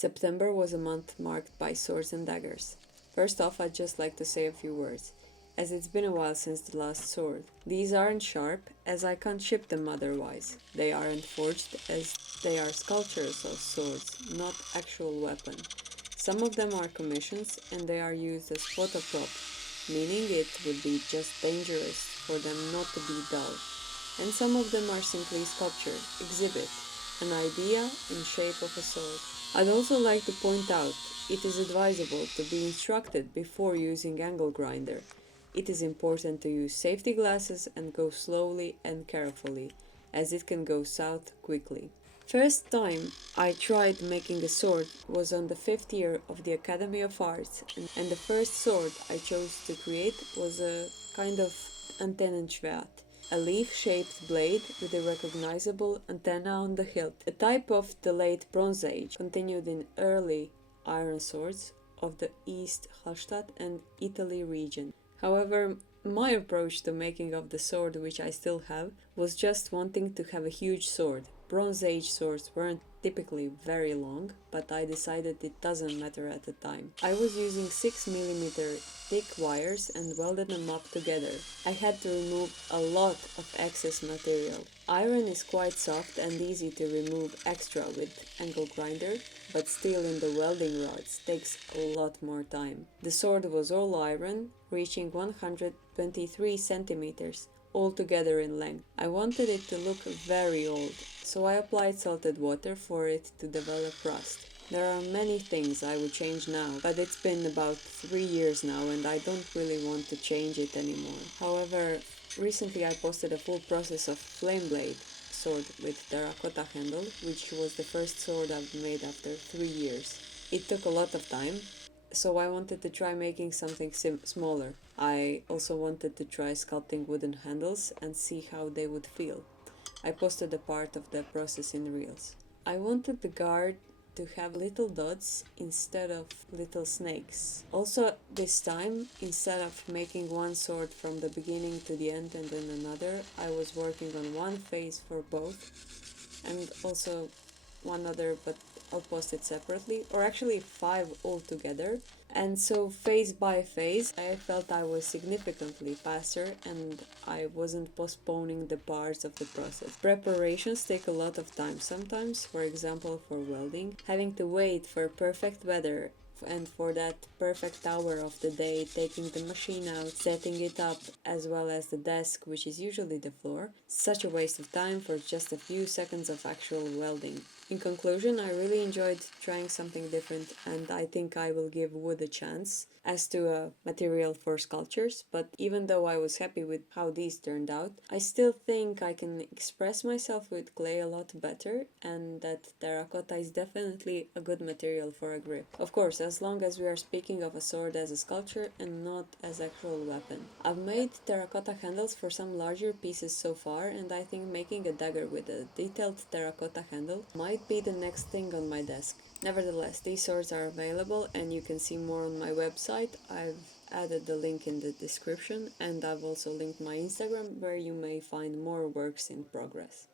September was a month marked by swords and daggers. First off, I'd just like to say a few words, as it's been a while since the last sword. These aren't sharp, as I can't ship them otherwise. They aren't forged, as they are sculptures of swords, not actual weapon. Some of them are commissions, and they are used as photo prop, meaning it would be just dangerous for them not to be dull. And some of them are simply sculpture, exhibit, an idea in shape of a sword. I'd also like to point out, it is advisable to be instructed before using angle grinder. It is important to use safety glasses and go slowly and carefully, as it can go south quickly. First time I tried making a sword was on the 5th year of the Academy of Arts, and the first sword I chose to create was a kind of antennenschwert, a leaf-shaped blade with a recognizable antenna on the hilt. A type of the late Bronze Age, continued in early iron swords of the East Hallstatt and Italy region. However, my approach to making of the sword, which I still have, was just wanting to have a huge sword. Bronze Age swords weren't typically very long, but I decided it doesn't matter at the time. I was using 6mm thick wires and welded them up together. I had to remove a lot of excess material. Iron is quite soft and easy to remove extra with angle grinder, but steel in the welding rods takes a lot more time. The sword was all iron, reaching 123 centimeters, all together in length. I wanted it to look very old, so I applied salted water for it to develop rust. There are many things I would change now, but it's been about 3 years now and I don't really want to change it anymore. However, recently I posted a full process of flame blade sword with terracotta handle, which was the first sword I've made after 3 years. It took a lot of time, so I wanted to try making something smaller. I also wanted to try sculpting wooden handles and see how they would feel. I posted a part of the process in Reels. I wanted the guard to have little dots instead of little snakes. Also, this time, instead of making one sword from the beginning to the end and then another, I was working on one face for both, and also one other, but I'll post it separately, or actually 5 altogether. And so phase by phase, I felt I was significantly faster and I wasn't postponing the parts of the process. Preparations take a lot of time sometimes, for example for welding, having to wait for perfect weather and for that perfect hour of the day, taking the machine out, setting it up, as well as the desk, which is usually the floor. Such a waste of time for just a few seconds of actual welding. In conclusion, I really enjoyed trying something different, and I think I will give wood a chance as to a material for sculptures, but even though I was happy with how these turned out, I still think I can express myself with clay a lot better, and that terracotta is definitely a good material for a grip. Of course, as long as we are speaking of a sword as a sculpture and not as actual weapon. I've made terracotta handles for some larger pieces so far, and I think making a dagger with a detailed terracotta handle might be the next thing on my desk. Nevertheless, these swords are available and you can see more on my website. I've added the link in the description, and I've also linked my Instagram where you may find more works in progress.